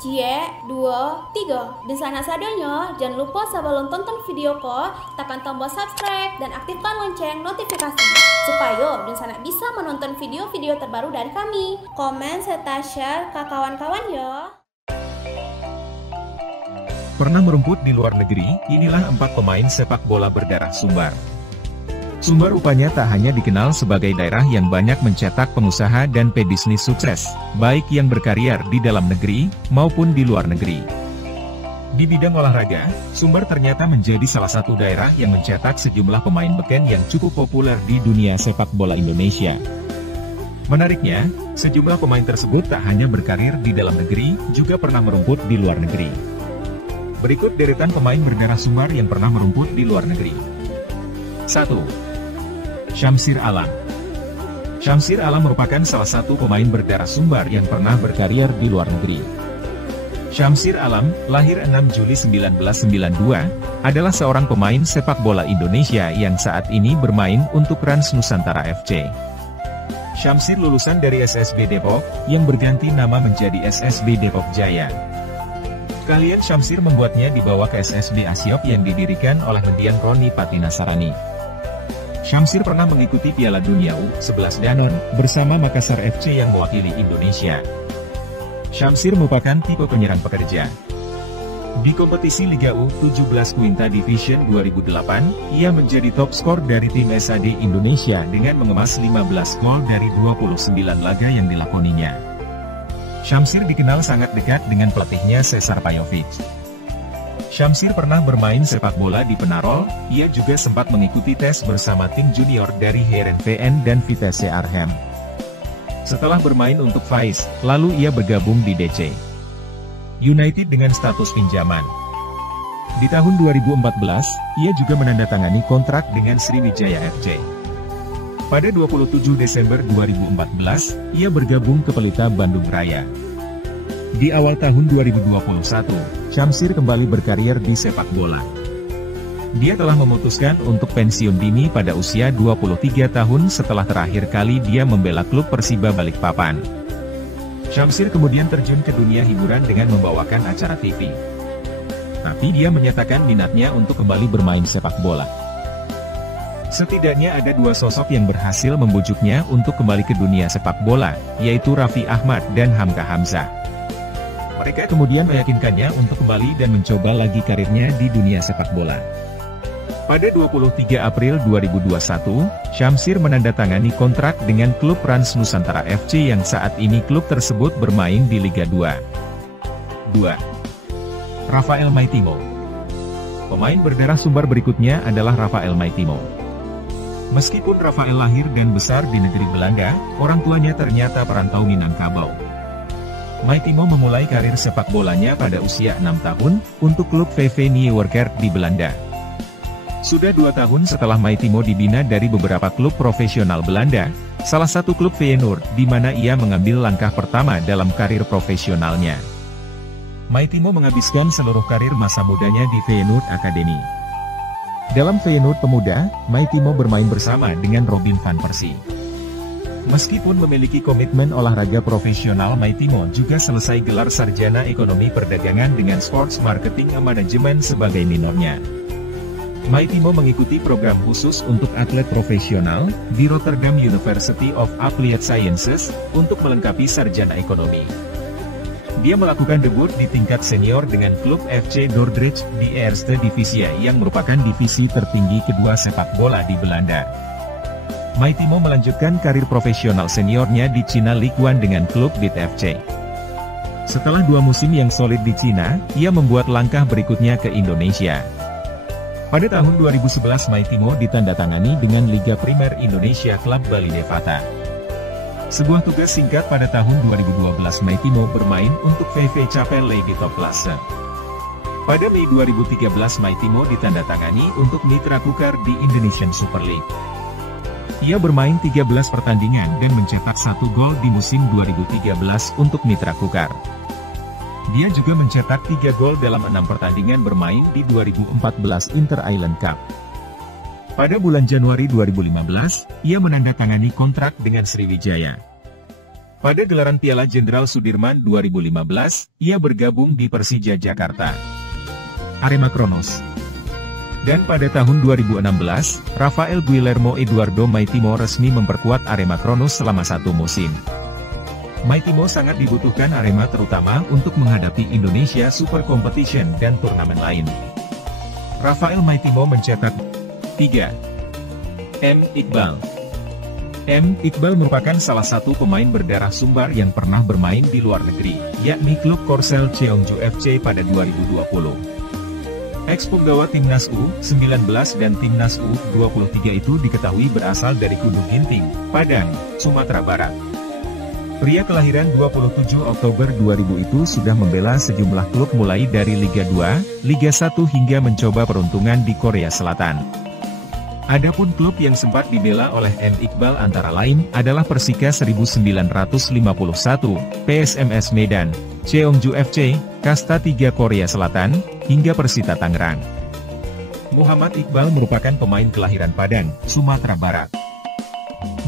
Cie, 2, 3. Dan sana sadonya, jangan lupa sebelum tonton video ko, tekan tombol subscribe dan aktifkan lonceng notifikasi supaya dan sana bisa menonton video-video terbaru dari kami. Komen serta share ke kawan-kawan ya. Pernah merumput di luar negeri, inilah 4 pemain sepak bola berdarah Sumbar. Sumbar rupanya tak hanya dikenal sebagai daerah yang banyak mencetak pengusaha dan pebisnis sukses, baik yang berkarier di dalam negeri, maupun di luar negeri. Di bidang olahraga, Sumbar ternyata menjadi salah satu daerah yang mencetak sejumlah pemain beken yang cukup populer di dunia sepak bola Indonesia. Menariknya, sejumlah pemain tersebut tak hanya berkarir di dalam negeri, juga pernah merumput di luar negeri. Berikut deretan pemain berdarah Sumbar yang pernah merumput di luar negeri. 1. Syamsir Alam. Syamsir Alam merupakan salah satu pemain berdarah Sumbar yang pernah berkarier di luar negeri. Syamsir Alam, lahir 6 Juli 1992, adalah seorang pemain sepak bola Indonesia yang saat ini bermain untuk Rans Nusantara FC. Syamsir lulusan dari SSB Depok, yang berganti nama menjadi SSB Depok Jaya. Kalian Syamsir membuatnya dibawa ke SSB Asiop yang didirikan oleh mendiang Roni Patinasarani. Syamsir pernah mengikuti Piala Dunia U11 Danon, bersama Makassar FC yang mewakili Indonesia. Syamsir merupakan tipe penyerang pekerja. Di kompetisi Liga U17 Quinta Division 2008, ia menjadi top skor dari tim SAD Indonesia dengan mengemas 15 gol dari 29 laga yang dilakoninya. Syamsir dikenal sangat dekat dengan pelatihnya Cesar Pajovic. Syamsir pernah bermain sepak bola di Penarol, ia juga sempat mengikuti tes bersama tim junior dari Heerenveen dan Vitesse Arnhem. Setelah bermain untuk Faiz, lalu ia bergabung di DC United dengan status pinjaman. Di tahun 2014, ia juga menandatangani kontrak dengan Sriwijaya FC. Pada 27 Desember 2014, ia bergabung ke Pelita Bandung Raya. Di awal tahun 2021, Syamsir kembali berkarier di sepak bola. Dia telah memutuskan untuk pensiun dini pada usia 23 tahun setelah terakhir kali dia membela klub Persiba Balikpapan. Syamsir kemudian terjun ke dunia hiburan dengan membawakan acara TV. Tapi dia menyatakan minatnya untuk kembali bermain sepak bola. Setidaknya ada 2 sosok yang berhasil membujuknya untuk kembali ke dunia sepak bola, yaitu Raffi Ahmad dan Hamka Hamzah. Mereka kemudian meyakinkannya untuk kembali dan mencoba lagi karirnya di dunia sepak bola. Pada 23 April 2021, Syamsir menandatangani kontrak dengan klub Rans Nusantara FC yang saat ini klub tersebut bermain di Liga 2. 2. Rafael Maitimo. Pemain berdarah Sumbar berikutnya adalah Rafael Maitimo. Meskipun Rafael lahir dan besar di negeri Belanda, orang tuanya ternyata perantau Minangkabau. Maitimo memulai karir sepak bolanya pada usia 6 tahun, untuk klub VV Nieuwerkerk di Belanda. Sudah 2 tahun setelah Maitimo dibina dari beberapa klub profesional Belanda, salah satu klub Feyenoord, di mana ia mengambil langkah pertama dalam karir profesionalnya. Maitimo menghabiskan seluruh karir masa mudanya di Feyenoord Academy. Dalam Feyenoord Pemuda, Maitimo bermain bersama dengan Robin van Persie. Meskipun memiliki komitmen olahraga profesional, Maitimo juga selesai gelar sarjana ekonomi perdagangan dengan sports marketing and management sebagai minornya. Maitimo mengikuti program khusus untuk atlet profesional di Rotterdam University of Applied Sciences untuk melengkapi sarjana ekonomi. Dia melakukan debut di tingkat senior dengan klub FC Dordrecht di Eerste Divisie yang merupakan divisi tertinggi kedua sepak bola di Belanda. Maitimo melanjutkan karir profesional seniornya di Cina Ligue 1 dengan klub Beat FC. Setelah 2 musim yang solid di Cina, ia membuat langkah berikutnya ke Indonesia. Pada tahun 2011 Maitimo ditandatangani dengan Liga Primer Indonesia klub Bali Devata. Sebuah tugas singkat pada tahun 2012 Maitimo bermain untuk VV Capelle di Top Klasse. Pada Mei 2013 Maitimo ditandatangani untuk Mitra Kukar di Indonesian Super League. Ia bermain 13 pertandingan dan mencetak 1 gol di musim 2013 untuk Mitra Kukar. Dia juga mencetak 3 gol dalam 6 pertandingan bermain di 2014 Inter Island Cup. Pada bulan Januari 2015, ia menandatangani kontrak dengan Sriwijaya. Pada gelaran Piala Jenderal Sudirman 2015, ia bergabung di Persija Jakarta, Arema Kronos. Dan pada tahun 2016, Rafael Guillermo Eduardo Maitimo resmi memperkuat Arema Kronos selama 1 musim. Maitimo sangat dibutuhkan Arema terutama untuk menghadapi Indonesia Super Competition dan turnamen lain. Rafael Maitimo mencetak 3. M. Iqbal. M. Iqbal merupakan salah satu pemain berdarah Sumbar yang pernah bermain di luar negeri, yakni klub Korsel Cheongju FC pada 2020. Ex-punggawa Timnas U19 dan Timnas U23 itu diketahui berasal dari Gunung Ginting, Padang, Sumatera Barat. Pria kelahiran 27 Oktober 2000 itu sudah membela sejumlah klub mulai dari Liga 2, Liga 1 hingga mencoba peruntungan di Korea Selatan. Adapun klub yang sempat dibela oleh M. Iqbal antara lain adalah Persika 1951, PSMS Medan, Cheongju FC, Kasta 3 Korea Selatan, hingga Persita Tangerang. Muhammad Iqbal merupakan pemain kelahiran Padang, Sumatera Barat.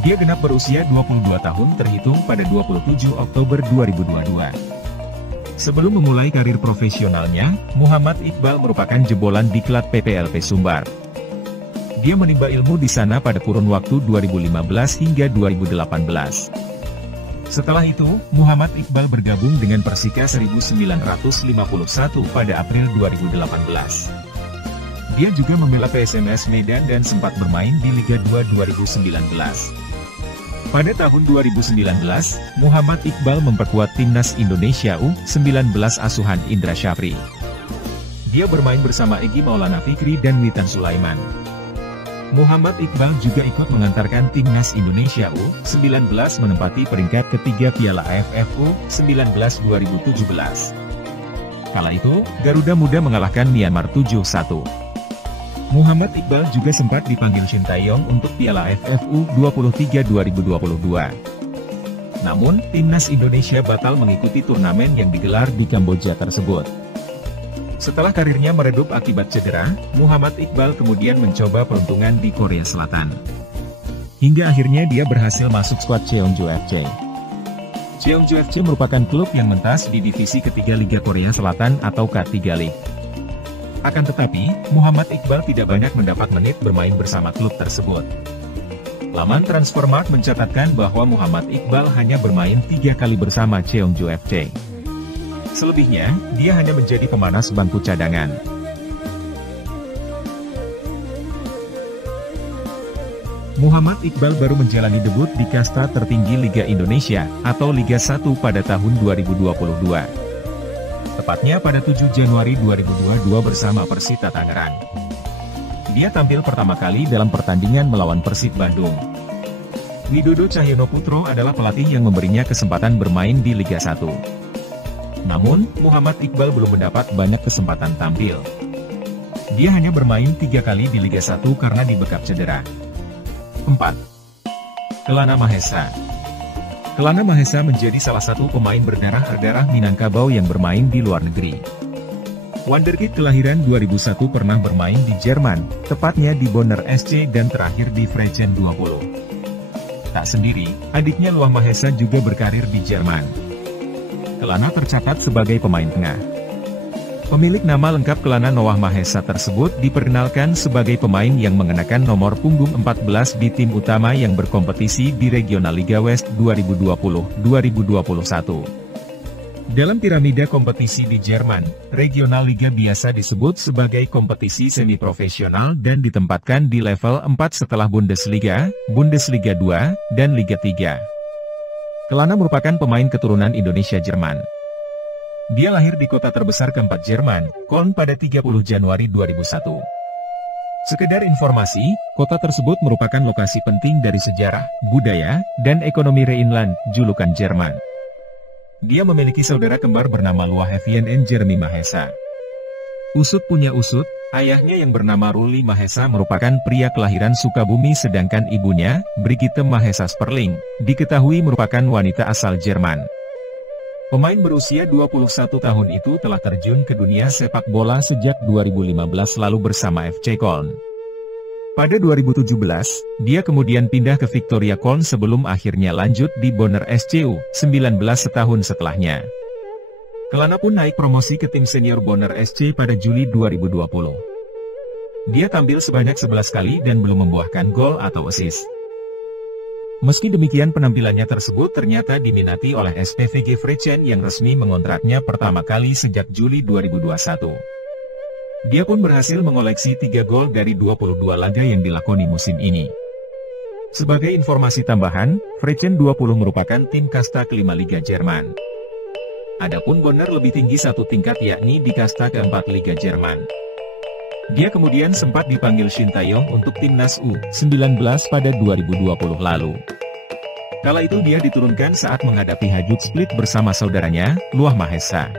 Dia genap berusia 22 tahun terhitung pada 27 Oktober 2022. Sebelum memulai karir profesionalnya, Muhammad Iqbal merupakan jebolan diklat PPLP Sumbar. Dia menimba ilmu di sana pada kurun waktu 2015 hingga 2018. Setelah itu, Muhammad Iqbal bergabung dengan Persika 1951 pada April 2018. Dia juga membela PSMS Medan dan sempat bermain di Liga 2 2019. Pada tahun 2019, Muhammad Iqbal memperkuat Timnas Indonesia U19 asuhan Indra Syafri. Dia bermain bersama Egy Maulana Fikri dan Witan Sulaiman. Muhammad Iqbal juga ikut mengantarkan Timnas Indonesia U19 menempati peringkat ketiga Piala AFF U19 2017. Kala itu, Garuda Muda mengalahkan Myanmar 7-1. Muhammad Iqbal juga sempat dipanggil Shin Tae-yong untuk Piala AFF U23 2022. Namun, Timnas Indonesia batal mengikuti turnamen yang digelar di Kamboja tersebut. Setelah karirnya meredup akibat cedera, Muhammad Iqbal kemudian mencoba peruntungan di Korea Selatan. Hingga akhirnya dia berhasil masuk skuad Cheongju FC. Cheongju FC merupakan klub yang mentas di divisi ketiga Liga Korea Selatan atau K3 League. Akan tetapi, Muhammad Iqbal tidak banyak mendapat menit bermain bersama klub tersebut. Laman Transfermarkt mencatatkan bahwa Muhammad Iqbal hanya bermain 3 kali bersama Cheongju FC. Selebihnya, dia hanya menjadi pemanas bangku cadangan. Muhammad Iqbal baru menjalani debut di kasta tertinggi Liga Indonesia, atau Liga 1 pada tahun 2022. Tepatnya pada 7 Januari 2022 bersama Persita Tangerang. Dia tampil pertama kali dalam pertandingan melawan Persib Bandung. Widodo Cahyono Putro adalah pelatih yang memberinya kesempatan bermain di Liga 1. Namun, Muhammad Iqbal belum mendapat banyak kesempatan tampil. Dia hanya bermain 3 kali di Liga 1 karena dibekap cedera. 4. Kelana Mahesa. Kelana Mahesa menjadi salah satu pemain berdarah Minangkabau yang bermain di luar negeri. Wonderkid kelahiran 2001 pernah bermain di Jerman, tepatnya di Bonner SC dan terakhir di Freichen 20. Tak sendiri, adiknya Luah Mahesa juga berkarir di Jerman. Kelana tercatat sebagai pemain tengah. Pemilik nama lengkap Kelana Noah Mahesa tersebut diperkenalkan sebagai pemain yang mengenakan nomor punggung 14 di tim utama yang berkompetisi di Regional Liga West 2020-2021. Dalam piramida kompetisi di Jerman, Regional Liga biasa disebut sebagai kompetisi semi-profesional dan ditempatkan di level 4 setelah Bundesliga, Bundesliga 2, dan Liga 3. Kelana merupakan pemain keturunan Indonesia-Jerman. Dia lahir di kota terbesar keempat Jerman, Köln pada 30 Januari 2001. Sekedar informasi, kota tersebut merupakan lokasi penting dari sejarah, budaya, dan ekonomi Rhineland, julukan Jerman. Dia memiliki saudara kembar bernama Luah Evien Jeremy Mahesa. Usut punya usut, ayahnya yang bernama Ruli Mahesa merupakan pria kelahiran Sukabumi sedangkan ibunya, Brigitte Mahesa Sperling, diketahui merupakan wanita asal Jerman. Pemain berusia 21 tahun itu telah terjun ke dunia sepak bola sejak 2015 lalu bersama FC Köln. Pada 2017, dia kemudian pindah ke Victoria Köln sebelum akhirnya lanjut di Bonner SCU, 19 tahun setelahnya. Kelana pun naik promosi ke tim senior Bonner SC pada Juli 2020. Dia tampil sebanyak 11 kali dan belum membuahkan gol atau assist. Meski demikian penampilannya tersebut ternyata diminati oleh SPVG Friesen yang resmi mengontraknya pertama kali sejak Juli 2021. Dia pun berhasil mengoleksi 3 gol dari 22 laga yang dilakoni musim ini. Sebagai informasi tambahan, Friesen 20 merupakan tim kasta kelima Liga Jerman. Adapun Bonner lebih tinggi satu tingkat yakni di kasta keempat Liga Jerman. Dia kemudian sempat dipanggil Shin Tae-yong untuk timnas U19 pada 2020 lalu. Kala itu dia diturunkan saat menghadapi Hajduk Split bersama saudaranya, Luah Mahesa.